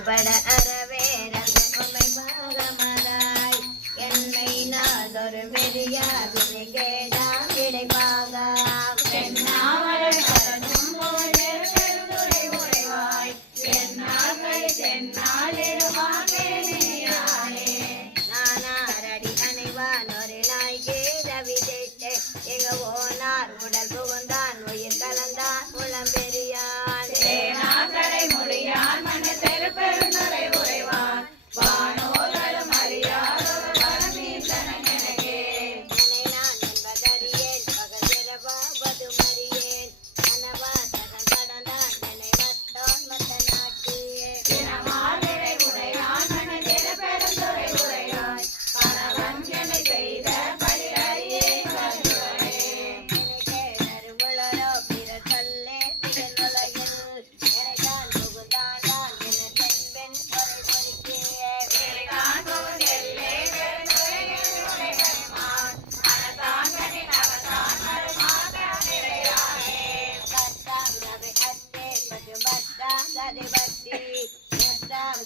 பட அறவேரமை பாகமராய் என்னை நாதொரு மெரியாது கேடா கிடைப்பாக நானாரடி அணைவான் ஒரு நாய்க்கு ரவிதேட்டே எங்க ஓனார் உடல் புகுந்தான் உயிர் கலந்தான் உளம் பெரியான்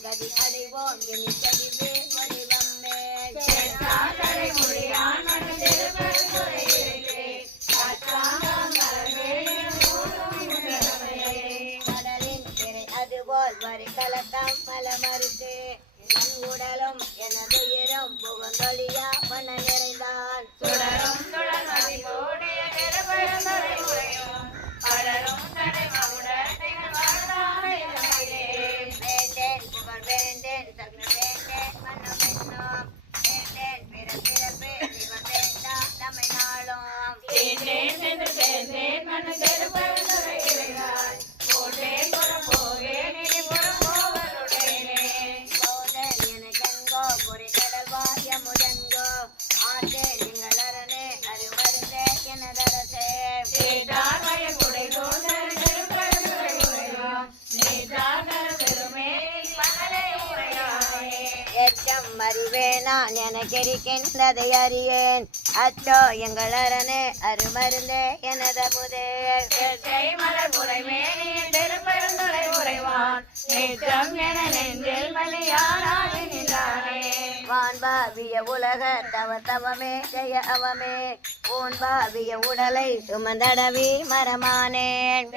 கதி அடைவோம் கதிவே வடிவம்மே கடலின் திரை அதுபோல் வரி கலக்கம் பல மறுத்து என் உடலும் எனது உயரம் புகந்தொழியா மன நிறைந்தான் தொடரும் அறிவேனான் எனக்கிருக்கின்றதை அறியேன் அச்சோ எங்கள் அரணே அருமருந்தே எனது முதே வான்பாவிய உலக தவமே ஜெய அவமே உன் பாவிய உடலை சுமந்தடவி மரமானேன்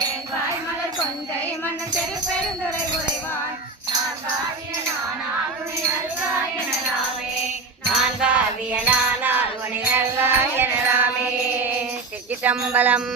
கொஞ்சை மன்ன பெருந்துரை உரைவான் நான் காவிய நானால் உனை நல்கா எனலாமே சிற்றம்பலம்.